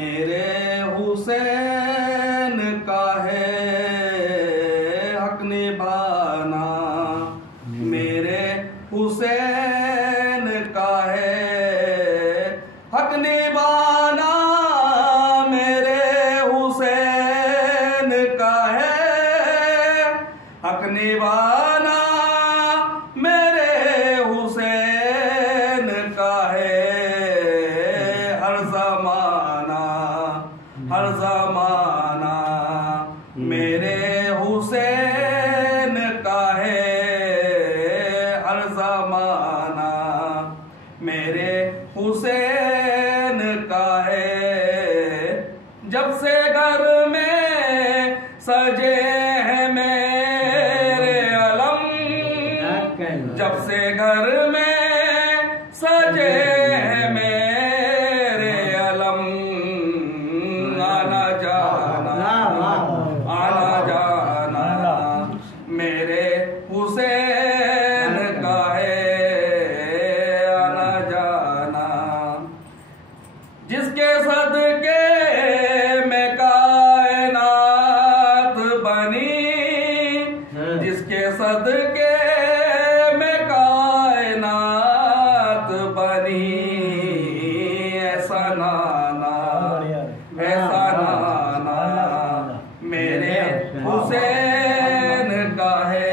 मेरे हुसैन का है हक निभाना, मेरे हुसैन का है हक निभाना, मेरे हुसैन का है हक निभाना, मेरे हुसैन का है हर जमाना, हर जमाना, मेरे हुसैन का है हर जमाना, मेरे हुसैन का है। जब से घर में सजे हैं मेरे अलम, जब से घर में सजे हैं मेरे अलम, आना जाना, आना जाना, मेरे हुसैन का है आना जाना। जिसके सदके में कायनात बनी, जिसके सदके में कायनात बनी, ऐसा नाना, ऐसा नाना, मेरे हुसैन का है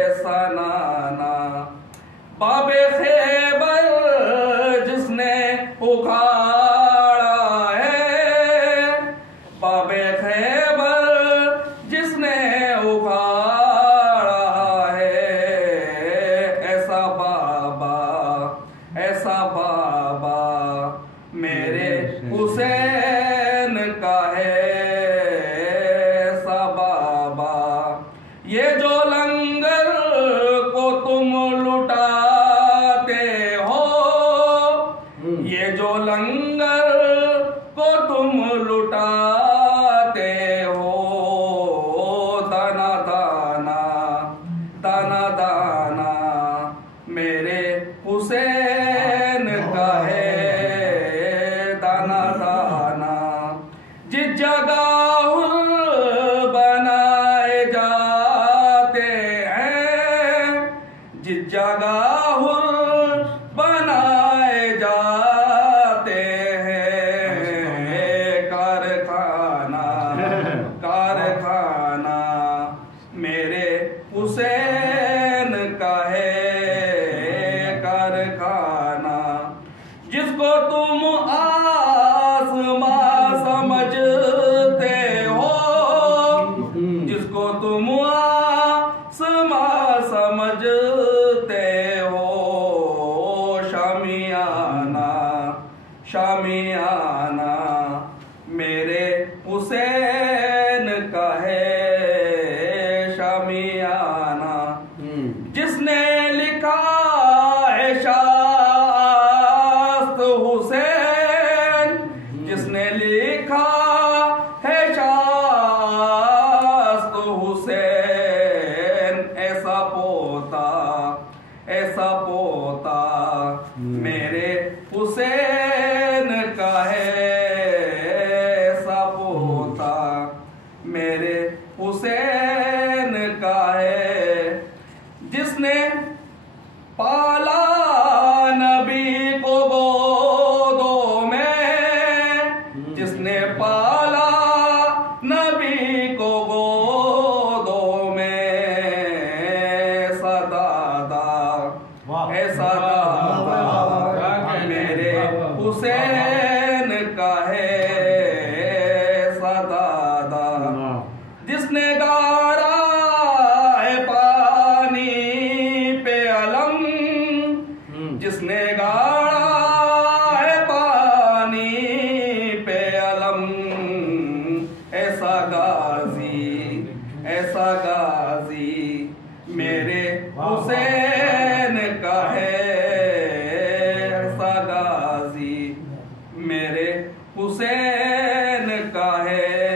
ऐसा नाना। बाबे खैबर जिसने उखाड़ा है, बाबे खैबर जिसने उखाड़ा है, ऐसा बाबा, ऐसा बाबा, मेरे हुसैन का है ऐसा बाबा। ये जो लंगर को तुम लुटाते हो, ये जो लंगर को तुम लुटाते हो, दाना दाना, दाना दाना, मेरे हुसैन का है दाना दाना। जिस जगह बनाए जाते हैं, जिस जगह बनाए जाते हैं, कारखाना, कारखाना, मेरे हुसैन का है कारखाना। जिसको तुम आसमां समझते हो, जिसको तुम आसमां समझते हो, शामियाना, शामियाना, मेरे हुसैन का है शामियाना। जिसने लिखा है शास्त्र हुसैन, जिसने लिखा है शास्त्र हुसैन, ऐसा पोता, ऐसा पोता, मेरे हुसैन का है ऐसा पोता, मेरे हुसैन का है। जिसने पाला नबी को गोदों में, जिसने पाला नबी को गोदों में, ऐसा दादा, ऐसा दादा, मेरे हुसैन का है ऐसा दादा। जिसने गाड़ा है पानी पे अलम, जिसने गाड़ा है पानी पे अलम, ऐसा गाजी, ऐसा गाजी, मेरे हुसैन का है ऐसा गाजी, मेरे हुसैन का है